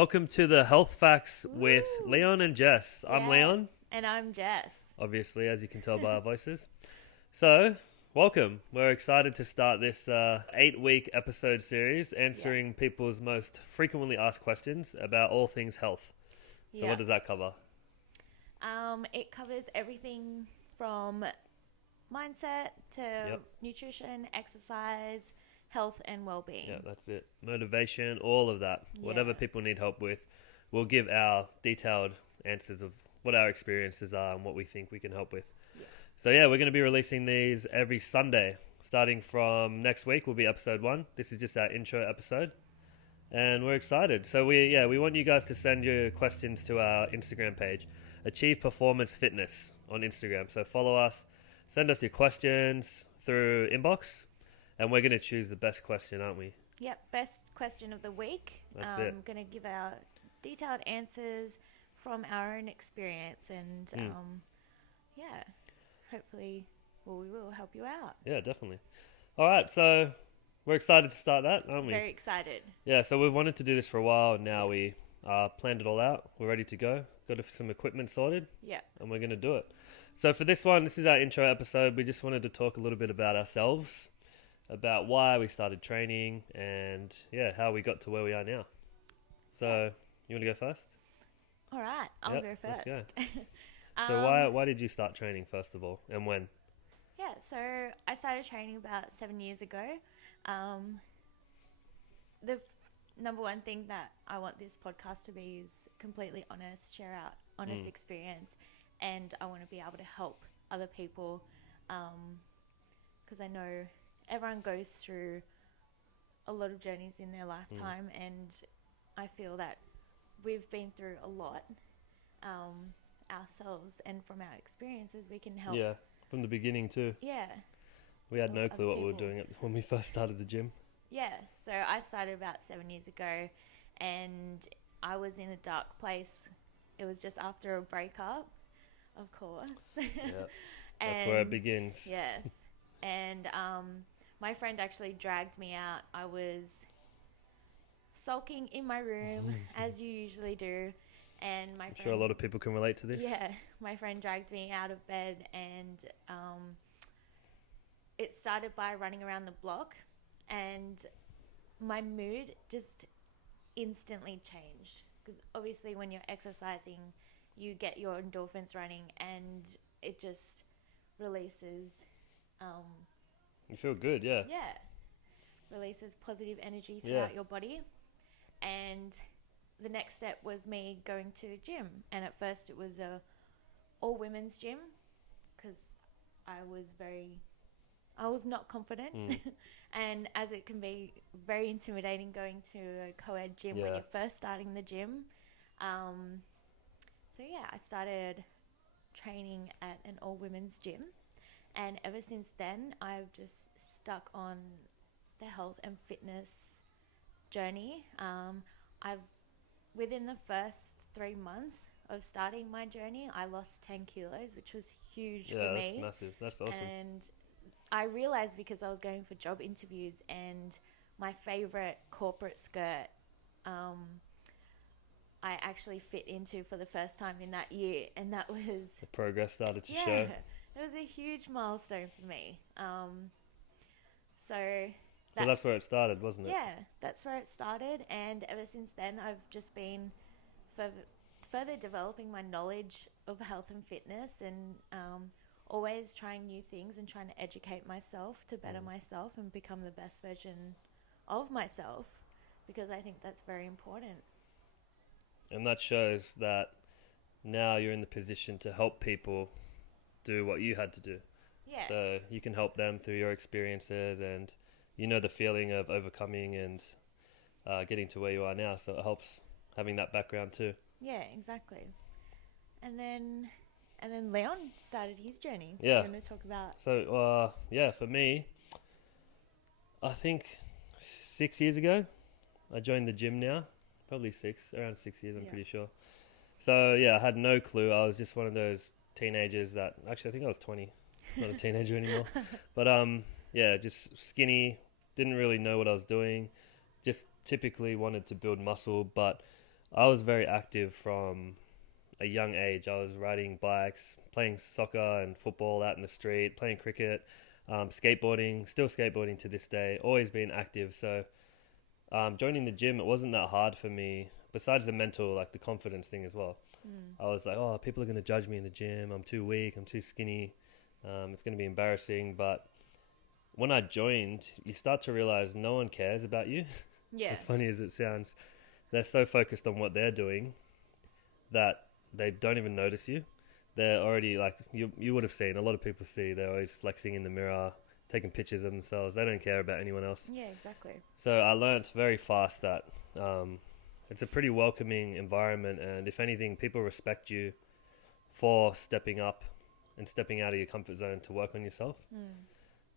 Welcome to the Health Facts with Woo! Leon and Jess. I'm Yes. Leon, And I'm Jess. obviously, as you can tell by our voices. So, welcome. We're excited to start this 8-week episode series answering people's most frequently asked questions about all things health. So, what does that cover? It covers everything from mindset to nutrition, exercise, health, and well-being. Yeah, that's it. Motivation, all of that. Whatever people need help with, we'll give our detailed answers of what our experiences are and what we think we can help with. Yeah. So we're going to be releasing these every Sunday. Starting from next week will be episode 1. This is just our intro episode. And we're excited. So we want you guys to send your questions to our Instagram page, Achieve Performance Fitness on Instagram. So follow us, send us your questions through inbox, and we're going to choose the best question, aren't we? Yep, best question of the week. That's it. I'm going to give out detailed answers from our own experience and hopefully we will help you out. Yeah, definitely. All right, so we're excited to start that, aren't we? Very excited. Yeah, so we've wanted to do this for a while, and now we planned it all out. We're ready to go. Got some equipment sorted. Yeah. And we're going to do it. So for this one, this is our intro episode. We just wanted to talk a little bit about ourselves, about why we started training, and how we got to where we are now. So you want to go first? All right, I'll go first. Let's go. So why did you start training first of all, and when? Yeah, so I started training about 7 years ago. The number one thing that I want this podcast to be is completely honest, share out honest experience, and I want to be able to help other people because I know everyone goes through a lot of journeys in their lifetime, and I feel that we've been through a lot ourselves, and from our experiences we can help. Yeah, from the beginning too. Yeah. We had no clue what we were people. doing when we first started the gym. Yeah, so I started about 7 years ago, and I was in a dark place. It was just after a breakup, of course. Yeah, that's where it begins. Yes, and my friend actually dragged me out. I was sulking in my room, as you usually do, and my friend... I'm sure a lot of people can relate to this. Yeah, my friend dragged me out of bed, and it started by running around the block, and my mood just instantly changed, because obviously when you're exercising you get your endorphins running and it just releases You feel good, releases positive energy throughout your body. And the next step was me going to a gym, and at first it was a all women's gym because I was not confident. And as it can be very intimidating going to a co-ed gym when you're first starting the gym. I started training at an all-women's gym. And ever since then, I've just stuck on the health and fitness journey. Within the first 3 months of starting my journey, I lost 10 kilos, which was huge for me. Yeah, that's massive. That's awesome. And I realized, because I was going for job interviews, and my favorite corporate skirt I actually fit into for the first time in that year, and that was... The progress started to show. It was a huge milestone for me. So that's where it started, wasn't it? Yeah, that's where it started, and ever since then I've just been further developing my knowledge of health and fitness, and always trying new things and trying to educate myself to better myself and become the best version of myself, because I think that's very important. And that shows that now you're in the position to help people do what you had to do. Yeah. So you can help them through your experiences, and you know the feeling of overcoming and getting to where you are now. So it helps having that background too. Yeah, exactly. And then Leon started his journey. Yeah. We're going to talk about... So, for me, I think 6 years ago, I joined the gym now. Probably around 6 years, I'm pretty sure. So, I had no clue. I was just one of those teenagers that... Actually, I think I was 20. Not a teenager anymore. But, just skinny. Didn't really know what I was doing. Just typically wanted to build muscle, but I was very active from a young age. I was riding bikes, playing soccer and football out in the street, playing cricket, skateboarding, still skateboarding to this day, always been active. So joining the gym, it wasn't that hard for me, besides the mental, like the confidence thing as well. I was like, oh, people are going to judge me in the gym. I'm too weak. I'm too skinny. It's going to be embarrassing. But when I joined, you start to realize no one cares about you. Yeah. As funny as it sounds, they're so focused on what they're doing that they don't even notice you. They're already like, you would have seen, a lot of people see, they're always flexing in the mirror, taking pictures of themselves. They don't care about anyone else. Yeah, exactly. So I learnt very fast that it's a pretty welcoming environment, and if anything, people respect you for stepping up and stepping out of your comfort zone to work on yourself.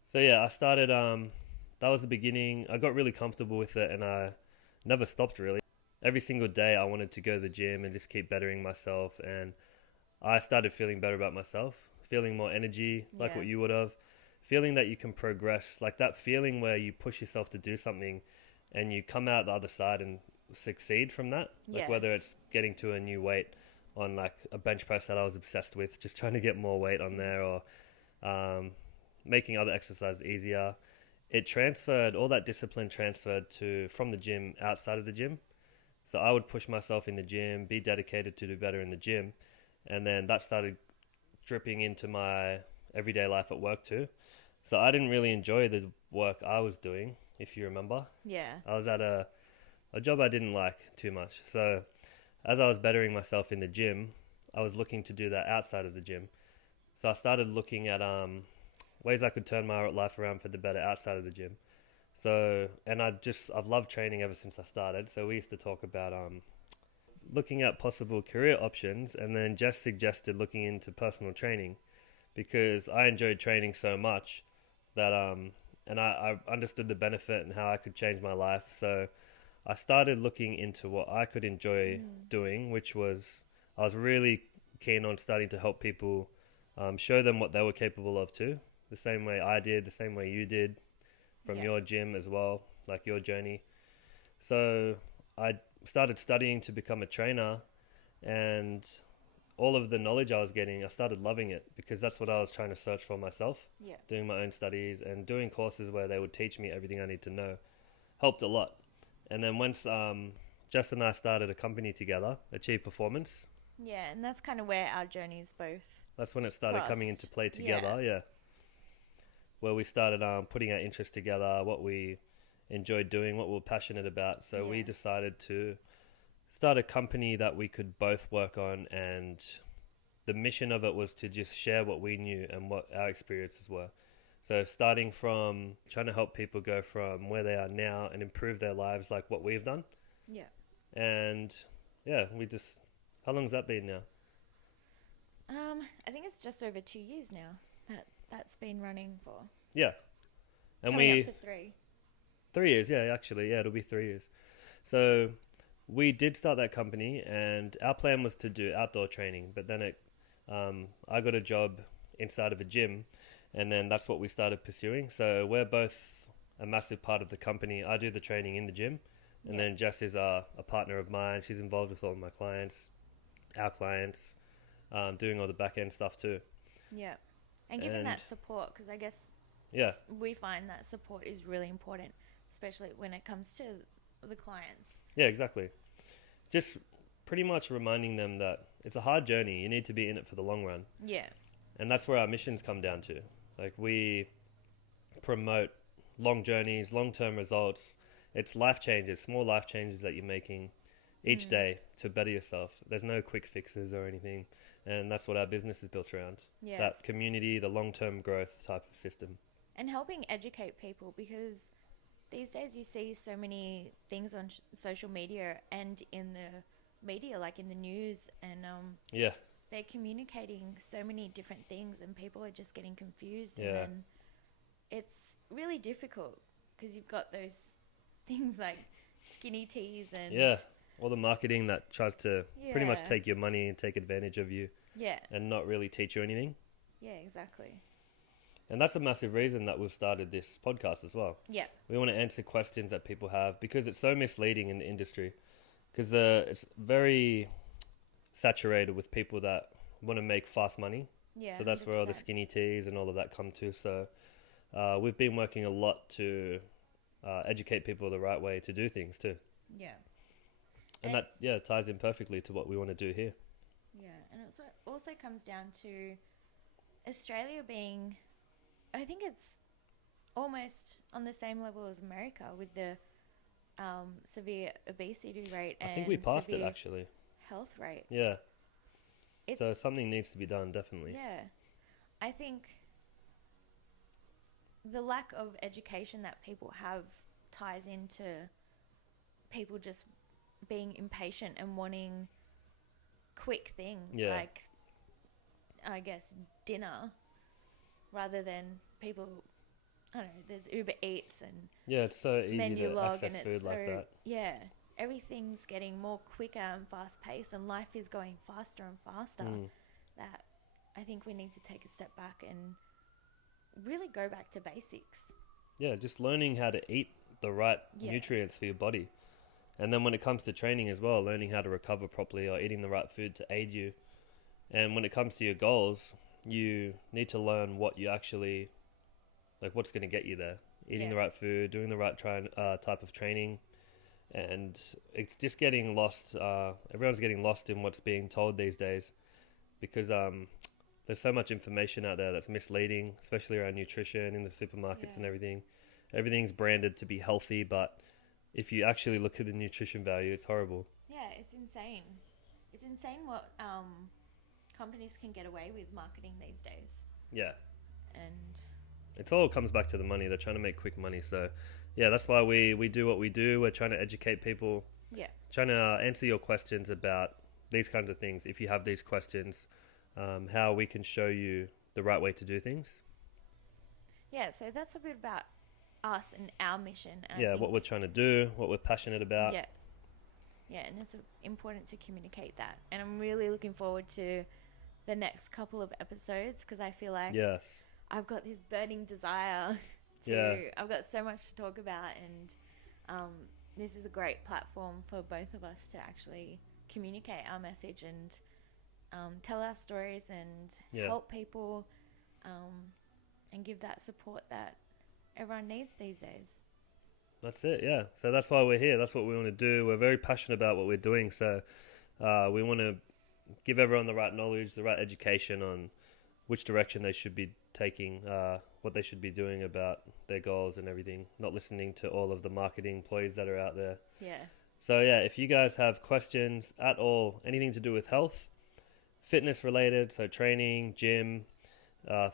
So yeah, I started, that was the beginning. I got really comfortable with it, and I never stopped really. Every single day I wanted to go to the gym and just keep bettering myself, and I started feeling better about myself, feeling more energy, like what you would have, feeling that you can progress, like that feeling where you push yourself to do something and you come out the other side and succeed from that. Like whether it's getting to a new weight on like a bench press that I was obsessed with, just trying to get more weight on there, or making other exercises easier. It transferred, all that discipline transferred to from the gym outside of the gym. So I would push myself in the gym, be dedicated to do better in the gym. And then that started dripping into my everyday life at work too. So I didn't really enjoy the work I was doing, if you remember. Yeah. I was at a job I didn't like too much. So as I was bettering myself in the gym, I was looking to do that outside of the gym. So I started looking at ways I could turn my life around for the better outside of the gym. So, and I've loved training ever since I started. So we used to talk about looking at possible career options, and then Jess suggested looking into personal training because I enjoyed training so much that and I understood the benefit and how I could change my life. So I started looking into what I could enjoy doing, which was I was really keen on starting to help people, show them what they were capable of too, the same way I did, the same way you did from your gym as well, like your journey. So I started studying to become a trainer, and all of the knowledge I was getting, I started loving it because that's what I was trying to search for myself. Yeah. Doing my own studies and doing courses where they would teach me everything I need to know helped a lot. And then once Jess and I started a company together, Achieve Performance. Yeah, and that's kind of where our journeys both. That's when it started coming into play together, yeah. Where we started putting our interests together, what we enjoyed doing, what we were passionate about. So we decided to start a company that we could both work on, and the mission of it was to just share what we knew and what our experiences were. So starting from trying to help people go from where they are now and improve their lives like what we've done. Yeah. And we just, how long's that been now? I think it's just over 2 years now that's been running for. Yeah. And coming up to 3. 3 years, actually, it'll be 3 years. So we did start that company, and our plan was to do outdoor training, but then I got a job inside of a gym, and then that's what we started pursuing. So we're both a massive part of the company. I do the training in the gym, and then Jess is a partner of mine. She's involved with all of my clients, our clients, doing all the back end stuff too. Yeah. And giving that support, because I guess we find that support is really important, especially when it comes to the clients. Yeah, exactly. Just pretty much reminding them that it's a hard journey. You need to be in it for the long run. Yeah. And that's where our missions come down to. Like, we promote long journeys, long-term results. It's life changes, small life changes that you're making each day to better yourself. There's no quick fixes or anything. And that's what our business is built around. Yeah. That community, the long-term growth type of system. And helping educate people, because these days you see so many things on social media and in the media, like in the news, and they're communicating so many different things, and people are just getting confused. And then it's really difficult because you've got those things like skinny teas and all the marketing that tries to pretty much take your money and take advantage of you and not really teach you anything. Yeah, exactly. And that's a massive reason that we've started this podcast as well. Yeah. We want to answer questions that people have, because it's so misleading in the industry. because it's very saturated with people that want to make fast money. Yeah. So that's where all the 100%. skinny teas and all of that come to. So we've been working a lot to educate people the right way to do things too. Yeah. And that ties in perfectly to what we want to do here. Yeah, and it also comes down to Australia being, I think it's almost on the same level as America with the severe obesity rate and I think we passed it severe actually. health rate. Yeah. It's, So something needs to be done, definitely. yeah, I think the lack of education that people have ties into people just being impatient and wanting quick things, Yeah. like I guess dinner, rather than people, I don't know, there's Uber Eats and Yeah, it's so easy menu to log access and food it's like that. yeah, everything's getting more quicker and fast paced and life is going faster and faster, that I think we need to take a step back and really go back to basics. Yeah, just learning how to eat the right Yeah. nutrients for your body. And then when it comes to training as well, learning how to recover properly or eating the right food to aid you. And when it comes to your goals, you need to learn what you actually, like what's going to get you there. Eating the Yeah. right food, doing the right type of training. And it's just getting lost. Everyone's getting lost in what's being told these days because there's so much information out there that's misleading, especially around nutrition in the supermarkets and Yeah. everything. Everything's branded to be healthy, but if you actually look at the nutrition value, it's horrible. Yeah, it's insane. It's insane what companies can get away with marketing these days. Yeah. And It all comes back to the money. They're trying to make quick money. So, yeah, that's why we do what we do. We're trying to educate people, yeah, trying to answer your questions about these kinds of things. If you have these questions, how we can show you the right way to do things. yeah. So that's a bit about us and our mission. And I Yeah, what think- we're trying to do, what we're passionate about. Yeah, yeah, and it's important to communicate that. And I'm really looking forward to the next couple of episodes because I feel like Yes. I've got this burning desire to. Yeah. I've got so much to talk about, and this is a great platform for both of us to actually communicate our message and tell our stories and Yeah. help people and give that support that everyone needs these days. That's it, yeah. So that's why we're here. That's what we want to do. We're very passionate about what we're doing. So we want to give everyone the right knowledge, the right education on which direction they should be taking, what they should be doing about their goals and everything, not listening to all of the marketing ploys that are out there. Yeah. So yeah, if you guys have questions at all, anything to do with health, fitness related, so training, gym,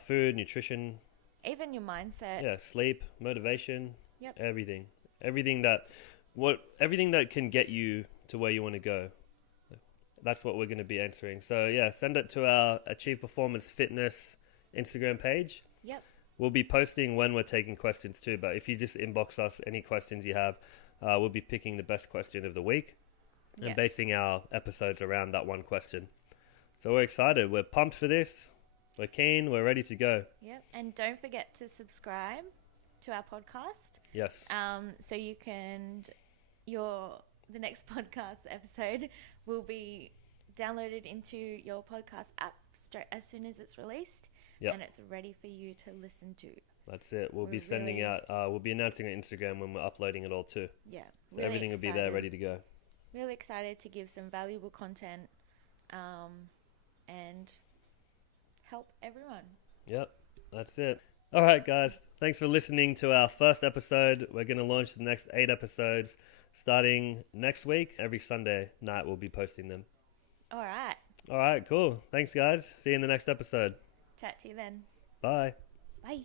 food, nutrition, Even your mindset. yeah, sleep, motivation, Yep. everything that can get you to where you want to go. That's what we're going to be answering. So yeah, send it to our Achieve Performance Fitness Instagram page. Yep. We'll be posting when we're taking questions too, but if you just inbox us any questions you have, we'll be picking the best question of the week and Yeah. basing our episodes around that one question. So we're excited. We're pumped for this. We're keen. We're ready to go. Yep. And don't forget to subscribe to our podcast. Yes. So you can the next podcast episode will be downloaded into your podcast app as soon as it's released. Yep. And it's ready for you to listen to. That's it. We'll be We're sending really- out, we'll be announcing on Instagram when we're uploading it all too. Yeah. So really everything will be there excited. ready to go. Really excited to give some valuable content and help everyone. Yep. That's it. All right, guys. Thanks for listening to our first episode. We're going to launch the next 8 episodes starting next week. Every Sunday night, we'll be posting them. All right. All right, cool. Thanks, guys. See you in the next episode. Chat to you then. Bye. Bye.